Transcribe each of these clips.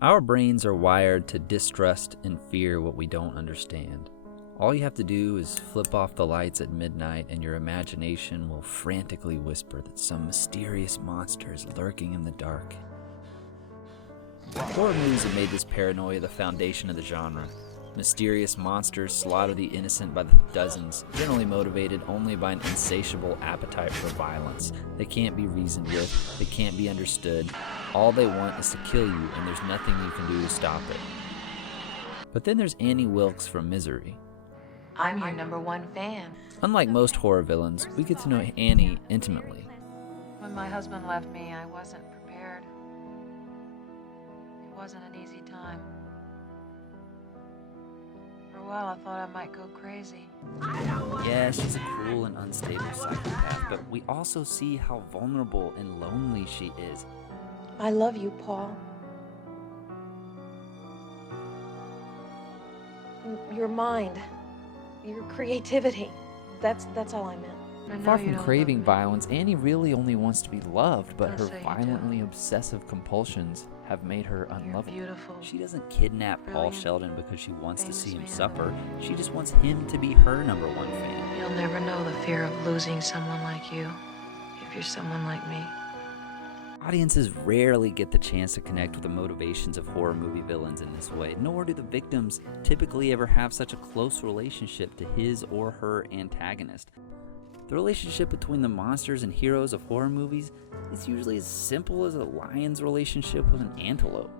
Our brains are wired to distrust and fear what we don't understand. All you have to do is flip off the lights at midnight and your imagination will frantically whisper that some mysterious monster is lurking in the dark. Horror movies have made this paranoia the foundation of the genre. Mysterious monsters slaughter the innocent by the dozens, generally motivated only by an insatiable appetite for violence. They can't be reasoned with, they can't be understood. All they want is to kill you, and there's nothing you can do to stop it. But then there's Annie Wilkes from Misery. I'm your #1 fan. Unlike most horror villains, we get to know Annie intimately. When my husband left me, I wasn't prepared. It wasn't an easy time. For a while, I thought I might go crazy. Yeah, she's a cruel and unstable psychopath, but we also see how vulnerable and lonely she is. I love you, Paul. Your mind, your creativity. That's all I meant. Far from craving violence, Annie really only wants to be loved, but her violently obsessive compulsions have made her unlovable. Beautiful. She doesn't kidnap Paul Brilliant. Sheldon because she wants to see him Famous suffer. She just wants him to be her #1 fan. You'll never know the fear of losing someone like you, if you're someone like me. Audiences rarely get the chance to connect with the motivations of horror movie villains in this way, nor do the victims typically ever have such a close relationship to his or her antagonist. The relationship between the monsters and heroes of horror movies is usually as simple as a lion's relationship with an antelope.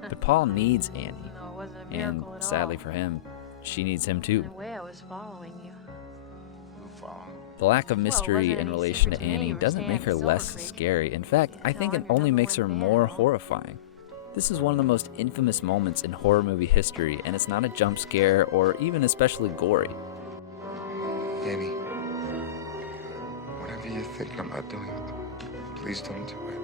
But Paul needs Annie, No, it wasn't a and miracle at sadly all. for him, she needs him too. In a way, I was following you. The lack of mystery wasn't in any relation to secret to me. Annie You were doesn't staying make at her Silver less Creek. scary. In fact, I think it I'm your only makes her #1 fan more and all. horrifying. This is one of the most infamous moments in horror movie history, and it's not a jump scare or even especially gory. Annie, whatever you're thinking about doing, please don't do it.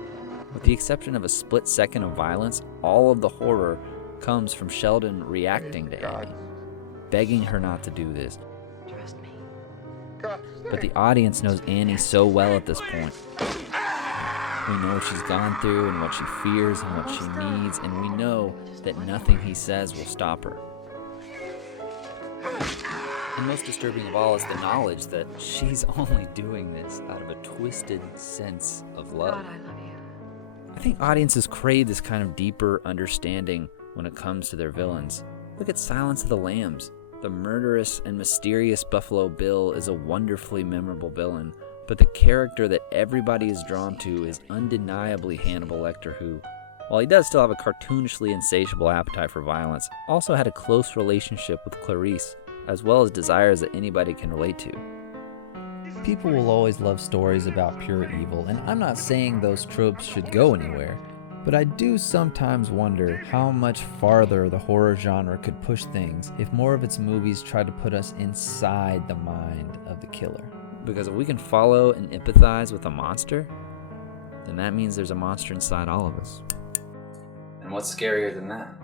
With the exception of a split second of violence, all of the horror comes from Sheldon reacting to Annie, begging her not to do this. Trust me. But the audience knows Annie so well at this point. We know what she's gone through and what she fears and what she needs, and we know that nothing he says will stop her. And most disturbing of all is the knowledge that she's only doing this out of a twisted sense of love. God, I love you. I think audiences crave this kind of deeper understanding when it comes to their villains. Look at Silence of the Lambs. The murderous and mysterious Buffalo Bill is a wonderfully memorable villain, but the character that everybody is drawn to is undeniably Hannibal Lecter, who, while he does still have a cartoonishly insatiable appetite for violence, also had a close relationship with Clarice, as well as desires that anybody can relate to. People will always love stories about pure evil, and I'm not saying those tropes should go anywhere, but I do sometimes wonder how much farther the horror genre could push things if more of its movies tried to put us inside the mind of the killer. Because if we can follow and empathize with a monster, then that means there's a monster inside all of us. And what's scarier than that?